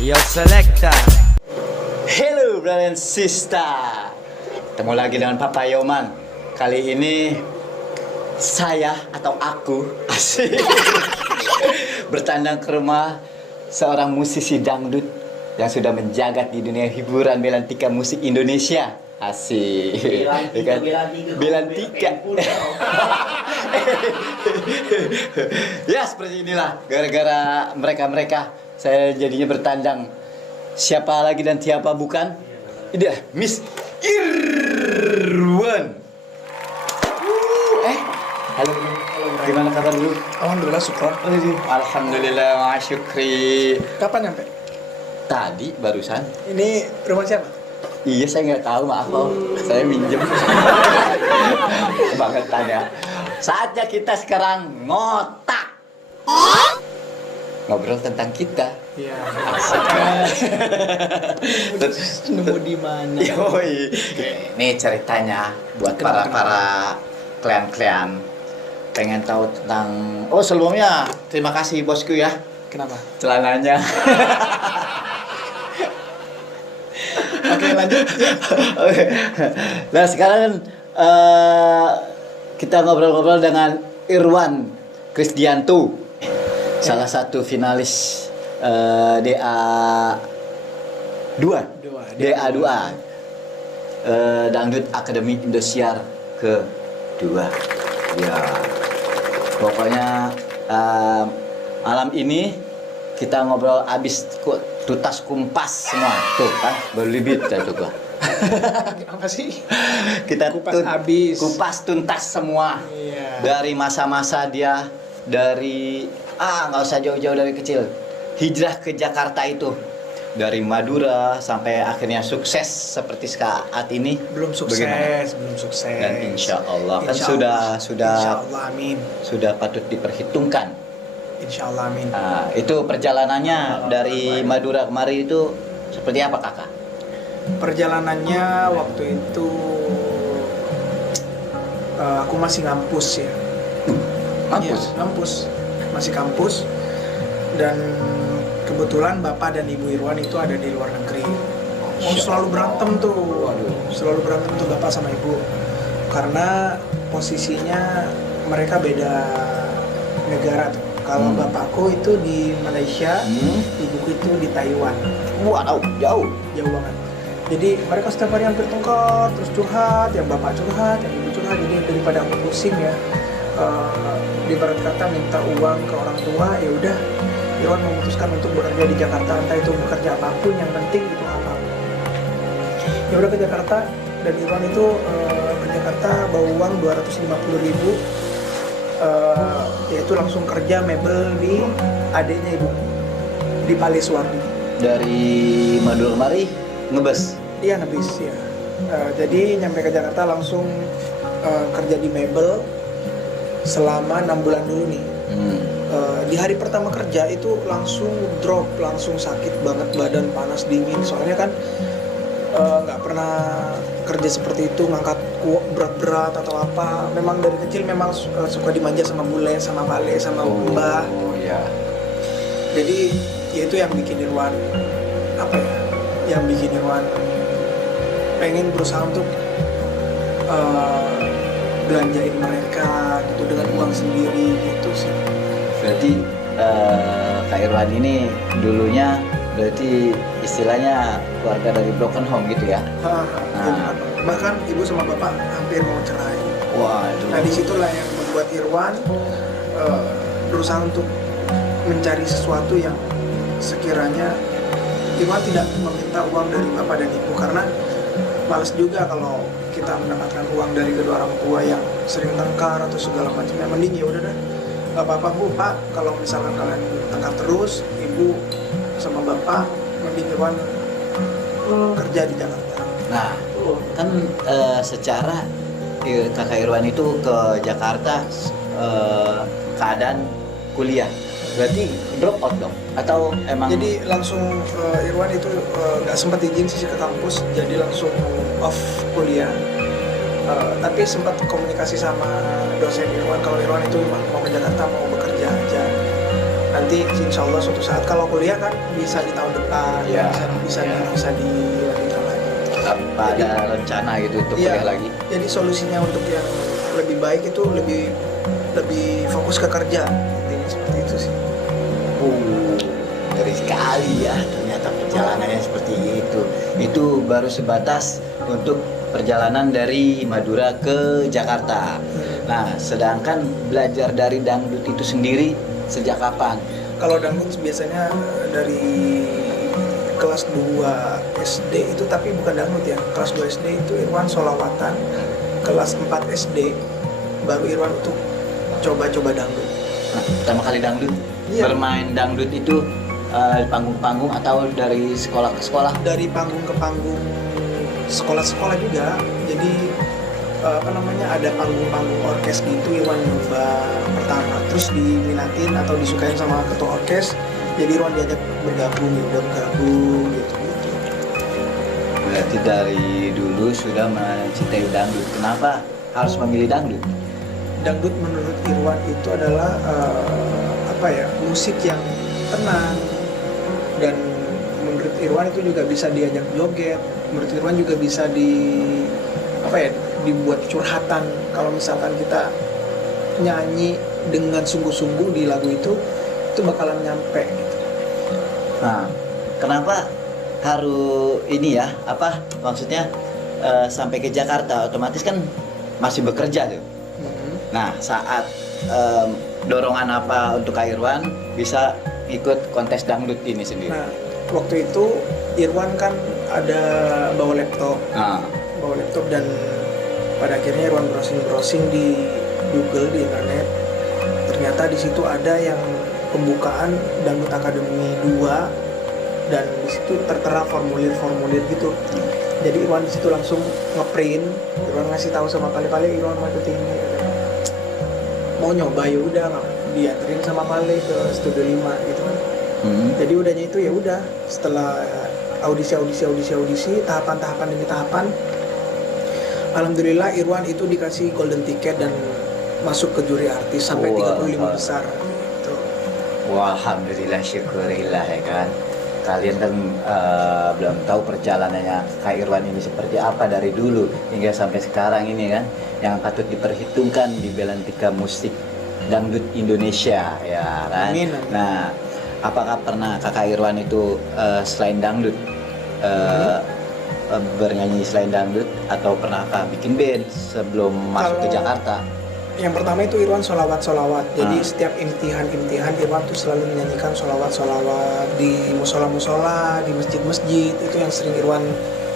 Yo selector. Hello brother and sister. Ketemu lagi dengan Papa Yoman. Kali ini saya atau aku asik bertandang ke rumah seorang musisi dangdut yang sudah menjagat di dunia hiburan belantika musik Indonesia. Asik. Belantika. Ya seperti inilah. Gara-gara mereka saya jadinya bertandang. Siapa lagi dan siapa bukan? Ini Miss Irwan. Halo. Gimana kabar dulu? Alhamdulillah, syukur. Alhamdulillah wa syukri. Kapan nyampe? Tadi barusan. Ini rumah siapa? Iya saya nggak tahu, maaf Om. Saya minjem. Kebangetan ya. Saatnya kita sekarang ngotak. Ngobrol tentang kita. Iya. Asik kan? Nemu di mana? Yoi. Ini ceritanya buat para klien-klien pengen tahu tentang. Oh sebelumnya terima kasih bosku ya. Kenapa? Celananya. Oke, lanjut. Oke. Nah sekarang kita ngobrol-ngobrol dengan Irwan Krisdianto, salah satu finalis DA2 Dangdut Akademi Indosiar kedua. Ya, pokoknya malam ini kita ngobrol abis tuntas kumpas semua tuh kan berlibit tuh gua. Apa sih? Kita kupas tuntas semua. Iya. Dari masa-masa dia dari nggak usah jauh-jauh dari kecil hijrah ke Jakarta itu, dari Madura sampai akhirnya sukses seperti saat ini. Belum sukses, Bagaimana? belum sukses. Dan insya Allah kan Insya Allah. sudah Insya Allah, amin. sudah patut diperhitungkan. Insya Allah, amin. Itu perjalanannya dari Madura kemari itu seperti apa kakak? Perjalanannya waktu itu aku masih ngampus ya. Ngampus? Iya, ngampus. Masih kampus. Dan kebetulan Bapak dan Ibu Irwan itu ada di luar negeri. Selalu berantem tuh. Selalu berantem tuh Bapak sama Ibu. Karena posisinya mereka beda negara tuh. Kalau bapakku itu di Malaysia, ibuku itu di Taiwan. Wow, jauh Banget. Jadi mereka setiap hari hampir tengkar, terus curhat, yang bapak curhat, yang ibu curhat. Jadi daripada aku pusing ya, ibarat kata minta uang ke orang tua, ya udah Irwan memutuskan untuk bekerja di Jakarta, entah itu bekerja apapun, yang penting itu apa. Ya udah ke Jakarta, dan Irwan itu ke Jakarta bawa uang 250.000, yaitu langsung kerja mebel di adiknya ibu di Paleswardi. dari Madura kemari ngebus. Iya, nebis ya. Jadi nyampe ke Jakarta langsung kerja di mebel selama 6 bulan dulu nih. Di hari pertama kerja itu langsung drop, langsung sakit banget badan, panas dingin. Soalnya kan nggak pernah kerja seperti itu, ngangkat berat-berat atau apa. Memang dari kecil memang suka dimanja sama bule, sama bale, sama mbah. Oh iya. Jadi ya itu yang bikin Irwan yang bikin Irwan pengen berusaha untuk belanjain mereka gitu dengan uang sendiri gitu sih. Berarti Kak Irwan ini dulunya berarti istilahnya keluarga dari broken home gitu ya? Bahkan ibu sama bapak hampir mau cerai. Waduh. Nah disitulah yang membuat Irwan berusaha untuk mencari sesuatu yang sekiranya Irwan tidak meminta uang dari bapak dan ibu, karena males juga kalau kita mendapatkan uang dari kedua orang tua yang sering tengkar atau segala macamnya. Mending ya udah deh, nggak apa-apa bu pak, kalau misalkan kalian tengkar terus, ibu sama bapak, mending Irwan kerja di Jakarta. Nah kan secara kakak Irwan itu ke Jakarta keadaan kuliah, berarti drop out dong? Atau emang? Jadi langsung Irwan itu nggak sempat izin sih ke kampus, jadi langsung off kuliah. Tapi sempat komunikasi sama dosen Irwan kalau Irwan itu mau ke Jakarta, mau bekerja aja. Nanti nanti insya Allah suatu saat kalau kuliah kan bisa di tahun depan, Iya. bisa Iya. bisa dilanjutkan lagi. Apa ada rencana gitu untuk Iya. kuliah lagi? Jadi solusinya untuk yang lebih baik itu lebih fokus ke kerja. Intinya seperti itu sih. Ngeri sekali ya, ternyata perjalanannya seperti itu. Itu baru sebatas untuk perjalanan dari Madura ke Jakarta. Nah, sedangkan belajar dari dangdut itu sendiri sejak kapan? Kalau dangdut biasanya dari kelas 2 SD itu, tapi bukan dangdut ya. Kelas 2 SD itu Irwan solawatan. Kelas 4 SD baru Irwan untuk coba-coba dangdut. Nah, pertama kali dangdut, Iya. bermain dangdut itu di panggung-panggung atau dari sekolah ke sekolah? Dari panggung ke panggung, sekolah-sekolah juga. Jadi ada panggung-panggung orkes gitu Irwan nyoba pertama, terus diminatin atau disukain sama ketua orkes, jadi Irwan diajak bergabung gitu. Berarti dari dulu sudah mencintai dangdut. Kenapa harus memilih dangdut? Dangdut menurut Irwan itu adalah musik yang tenang, dan menurut Irwan itu juga bisa diajak joget. Menurut Irwan juga bisa dibuat curhatan. Kalau misalkan kita nyanyi dengan sungguh-sungguh di lagu itu bakalan nyampe gitu. Nah, kenapa harus ini ya? Maksudnya sampai ke Jakarta, otomatis kan masih bekerja tuh. Nah, saat dorongan apa untuk Kak Irwan bisa ikut kontes dangdut ini sendiri? Nah, waktu itu Irwan kan ada bawa laptop dan pada akhirnya Irwan browsing di Google, di internet. Ternyata di situ ada yang pembukaan Dangdut Akademi 2, dan di situ tertera formulir gitu. Jadi Irwan di situ langsung ngeprint. Irwan ngasih tahu sama Pale, Irwan mau ikut ini. Mau nyoba ya udah, dianterin sama Pale ke Studio 5 gitu kan. Jadi udahnya itu ya udah, setelah audisi tahapan demi tahapan, alhamdulillah Irwan itu dikasih golden ticket dan masuk ke juri artis sampai 35 besar gitu. Wah, alhamdulillah, syukurillah ya kan. Kalian kan belum tahu perjalanannya Kak Irwan ini seperti apa dari dulu hingga sampai sekarang ini kan, yang patut diperhitungkan di Belantika musik dangdut Indonesia ya kan. Amin. Nah, apakah pernah Kakak Irwan itu selain dangdut bernyanyi selain dangdut, atau pernahkah bikin band sebelum masuk ke Jakarta? Yang pertama itu Irwan solawat. Jadi setiap imtihan Irwan tuh selalu menyanyikan solawat di musola, di masjid. Itu yang sering Irwan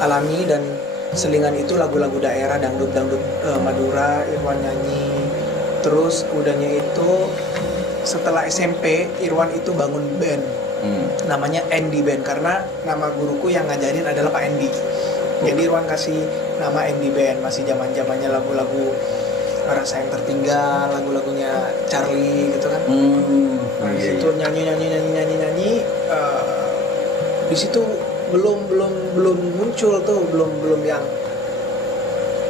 alami, dan selingan itu lagu-lagu daerah dangdut Madura Irwan nyanyi. Terus udahnya itu setelah SMP Irwan itu bangun band, namanya Andy Band, karena nama guruku yang ngajarin adalah Pak Andy. Jadi Irwan kasih nama Andy Band. Masih zamannya lagu-lagu Rasa Yang Tertinggal, lagunya Charlie gitu kan. Nah, di situ nyanyi. Di situ belum muncul tuh, belum yang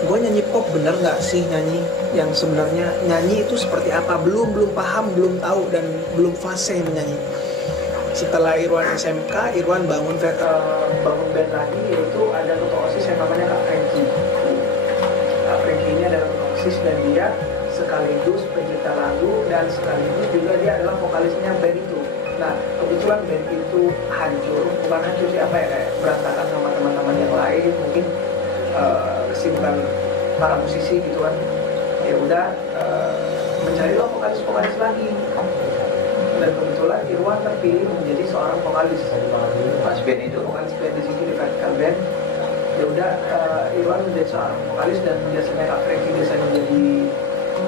gue nyanyi pop bener nggak sih, nyanyi yang sebenarnya nyanyi itu seperti apa, belum paham, belum tahu, dan belum fase menyanyi. Setelah Irwan SMK, Irwan bangun band lagi, yaitu ada ketua OSIS yang namanya Kak Franky. Kak Franky ini adalah ketua OSIS, dan dia sekaligus pencipta lagu dan sekaligus juga dia adalah vokalisnya band itu. Nah, kebetulan band itu bukan hancur sih, kayak berantakan sama teman-teman yang lain, mungkin kesibukan para musisi gitu kan. Ya udah, mencarilah vokalis lagi. Dan kebetulan Irwan terpilih menjadi seorang vokalis band itu, vokalis band di sini di Vertical Band. Ya udah, Irwan menjadi seorang vokalis, dan biasanya Kak Franky biasanya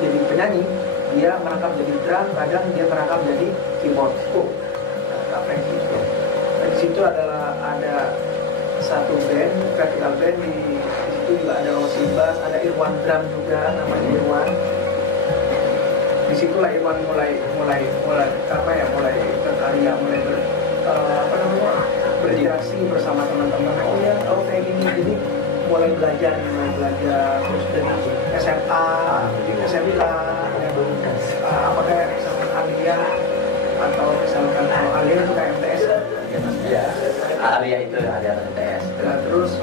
jadi penyanyi, dia merangkap jadi drum, kadang dia merangkap jadi keyboard. Kak Franky itu. Dan di situ ada satu band, Vertical Band, di situ juga ada Rosi Bass, ada Irwan drum juga, namanya Irwan. Disitulah Irwan mulai berkarya, berinteraksi bersama teman-teman. Oh ya, kayak gini, jadi mulai belajar terus dari SMA, SMK, kayak SMA Alia, atau misalkan kalau Alia itu kayak MTS. Ya, Alia itu ada TS. Nah, terus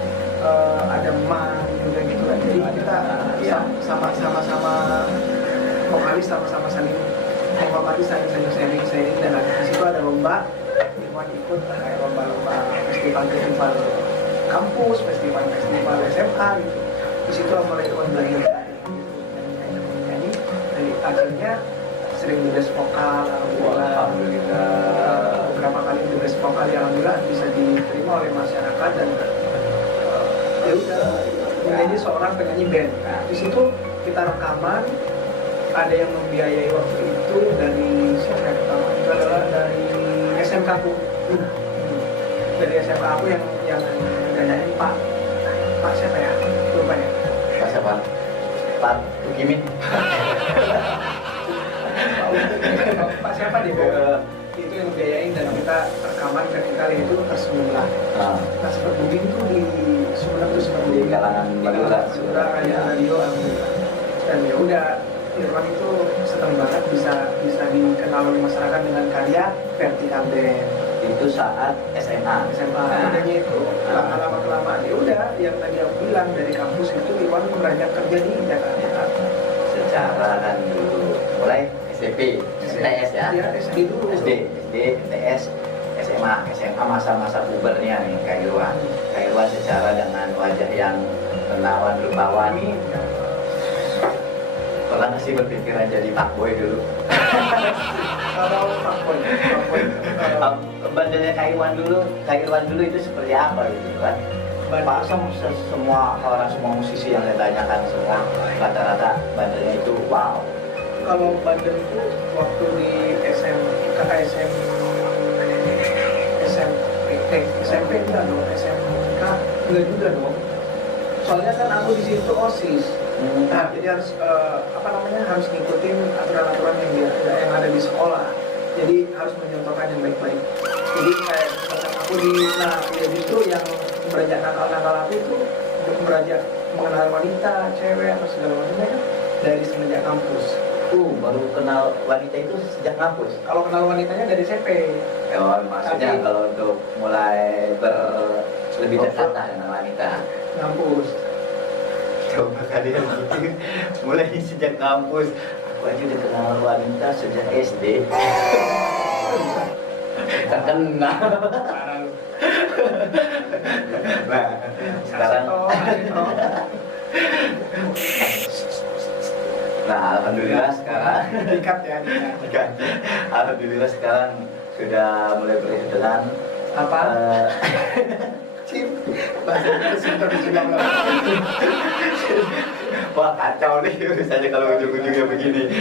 ada Man juga gitu kan. Jadi kita sama-sama vokalis, sama-sama saling menghormati, saling sharing, dan di situ ada lomba. Irwan ikut kayak lomba-lomba festival kampus, festival SMA gitu. Di situ mulai Irwan belajar nyanyi, dari akhirnya sering tugas vokal. Alhamdulillah. Beberapa kali tugas vokal yang alhamdulillah bisa diterima oleh masyarakat dan ya udah menjadi seorang penyanyi band. Nah, di situ kita rekaman, ada yang membiayai waktu itu dari siapa yang pertama? Itu adalah dari SMK aku. Dari SMK aku yang dandanin Pak siapa ya? Lupa ya. Pak siapa? Pak Tukimin. Pak siapa dia? Itu yang membiayain dan kita rekaman ketika itu tersenyumlah. Nah, sempat booming tuh di Sumeneb tuh sempat Di kalangan Madura, radio alhamdulillah. Dan ya udah, Irwan itu senang banget bisa dikenal oleh masyarakat dengan karya Vertical Band. Itu saat SMA. Adanya itu lama-lama kelamaan ya udah, yang tadi aku bilang dari kampus itu Irwan beranjak kerja di Jakarta. Secara kan dulu mulai SMP, TS ya. Iya, SD dulu. SD, TS, SMA masa-masa pubernya nih Kak Irwan. Kak Irwan secara dengan wajah yang menawan rupawan. Pernah nggak sih berpikiran jadi fuckboy dulu? Kalau fuckboy. Badannya Kak Irwan dulu itu seperti apa gitu kan? Pak semua orang, semua musisi yang saya tanyakan semua rata-rata badannya itu wow. Kalau badan itu waktu di SMP enggak dong, SMK enggak juga dong. Soalnya kan aku di situ OSIS. Nah, jadi harus harus ngikutin aturan-aturan yang ada di sekolah. Jadi harus menyontohkan yang baik-baik. Jadi kayak misalkan aku ya justru yang beranjak nakal aku itu beranjak mengenal wanita, cewek atau segala macamnya dari semenjak kampus. Baru kenal wanita itu sejak kampus. Kalau kenal wanitanya dari SMP. Oh, maksudnya kalau untuk mulai lebih dekat dengan wanita. Kampus. Coba kalian gitu, mulai sejak kampus. Aku aja udah kenal wanita sejak SD. Kan kenal. Nah, sekarang. Nah, alhamdulillah sekarang. Dikat. Alhamdulillah sekarang sudah mulai berjalan. Apa? Bahasa Inggris sudah juga. Wah, kacau nih urusannya kalau ujung-ujungnya begini.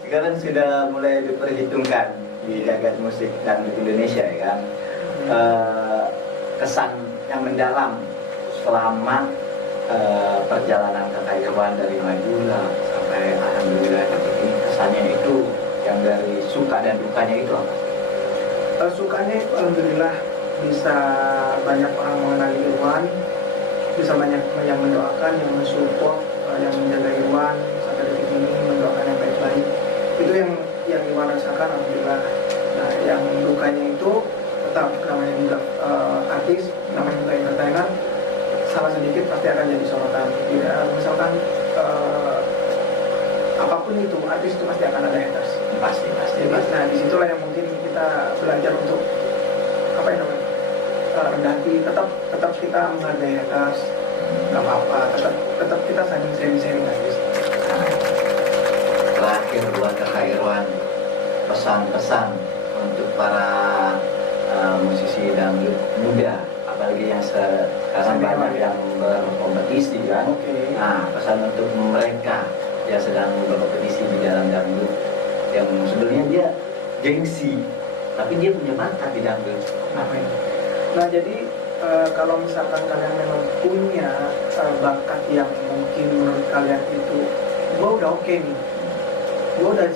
Sekarang sudah mulai diperhitungkan di jagat musik dan Indonesia ya kan. Kesan yang mendalam selama perjalanan Kakak Irwan dari Madura sampai alhamdulillah seperti ini, kesannya itu yang dari suka dan dukanya itu apa? Sukanya itu alhamdulillah bisa banyak orang mengenali Irwan, bisa banyak yang mendoakan, yang mensupport, yang menjaga Irwan sampai detik ini, mendoakan yang baik-baik. Itu yang Irwan rasakan alhamdulillah. Nah, yang dukanya itu tetap namanya juga artis, namanya juga entertainer, salah sedikit pasti akan jadi sorotan. Tidak, misalkan apapun itu, artis itu pasti akan ada haters. Pasti. Nah, disitulah yang mungkin kita belajar untuk rendah hati, tetap kita menghargai haters, nggak apa-apa, tetap kita sharing aja. Terakhir buat Kakak Irwan, pesan-pesan untuk para musisi dangdut muda, apalagi yang sekarang banyak yang berkompetisi kan. Nah, pesan untuk mereka yang sedang berkompetisi di dalam dangdut, yang sebenarnya dia gengsi, tapi dia punya bakat di dangdut. Nah, jadi kalau misalkan kalian memang punya bakat yang mungkin menurut kalian itu, gua udah oke nih, gua udah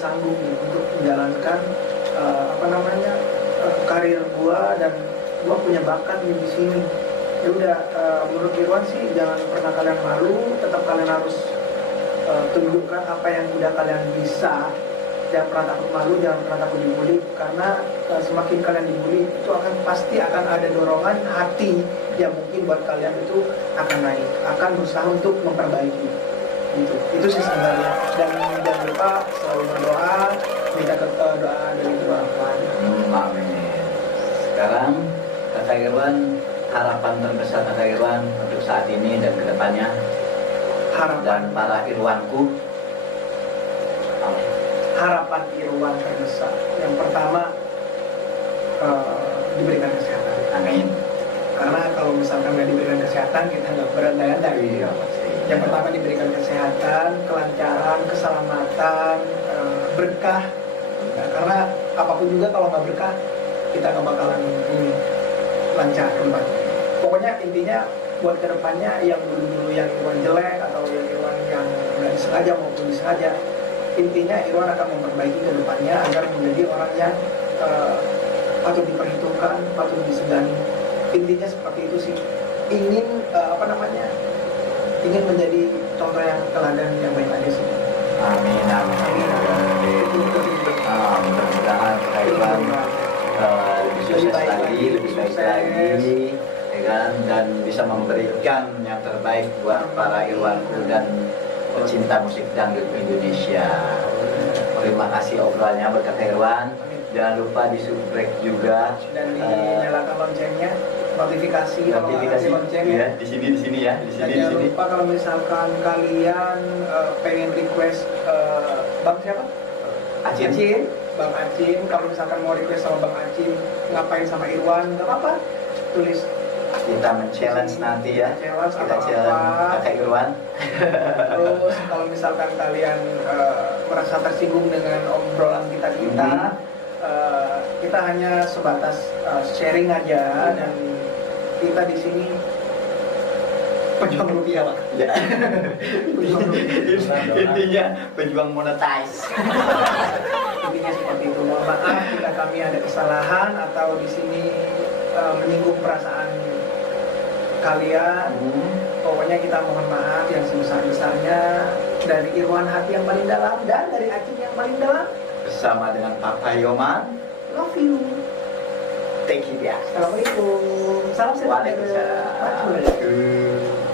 sanggup nih untuk menjalankan karir gua, dan gua punya bakat nih di sini. Ya udah, menurut Irwan sih jangan pernah kalian malu, tetap kalian harus tunjukkan apa yang udah kalian bisa, jangan pernah takut malu, jangan pernah takut dibully, karena semakin kalian dibully itu pasti akan ada dorongan hati yang mungkin buat kalian itu akan naik, akan berusaha untuk memperbaiki. Itu sih sebenarnya. Dan jangan lupa selalu berdoa, minta doa dari kedua orang tua. Amin. Sekarang Kakak Irwan, harapan terbesar Kakak Irwan untuk saat ini dan kedepannya, dan para Irwanku. Amin. Harapan Irwan terbesar yang pertama, diberikan kesehatan. Amin. Karena kalau misalkan nggak diberikan kesehatan, kita nggak berandai-andai. Iya, pasti. Yang pertama diberikan kesehatan, kelancaran, keselamatan, berkah. Nah, karena apapun juga kalau nggak berkah, kita nggak bakalan lancar ke depan. Pokoknya intinya buat kedepannya yang dulu-dulu yang Irwan jelek atau yang Irwan yang nggak disengaja maupun disengaja, intinya Irwan akan memperbaiki ke depannya agar menjadi orang yang patut diperhitungkan, patut disegani. Intinya seperti itu sih. Ingin ingin menjadi contoh yang teladan yang baik aja sih. Amin. Amin. Mudah-mudahan Kakak Irwan lebih sukses lagi, lebih baik lagi, ya kan? Dan bisa memberikan yang terbaik buat para Irwanku dan pecinta musik dangdut Indonesia. Terima kasih obrolannya buat Kakak Irwan. Jangan lupa di subscribe juga Dan dinyalakan loncengnya, notifikasi kalau ada lonceng ya. Di sini ya, di Dan sini. jangan lupa kalau misalkan kalian pengen request Bang siapa? Acin. Bang Acin, kalau misalkan mau request sama Bang Acin ngapain sama Irwan, nggak apa-apa, tulis. Kita men-challenge nanti ya. Kita challenge Kakak Irwan. Terus kalau misalkan kalian merasa tersinggung dengan obrolan kita, kita hanya sebatas sharing aja, dan kita di sini pejuang rupiah lah. Ya. Pejuang rupiah. Intinya pejuang monetize. Intinya seperti itu. Mohon maaf jika kami ada kesalahan atau di sini menyinggung perasaan kalian. Pokoknya kita mohon maaf yang sebesar-besarnya dari Irwan hati yang paling dalam dan dari Acin yang paling dalam. Bersama dengan Papa Yoman. Love you. Thank you ya. Assalamualaikum. Salam sejahtera. Waalaikumsalam.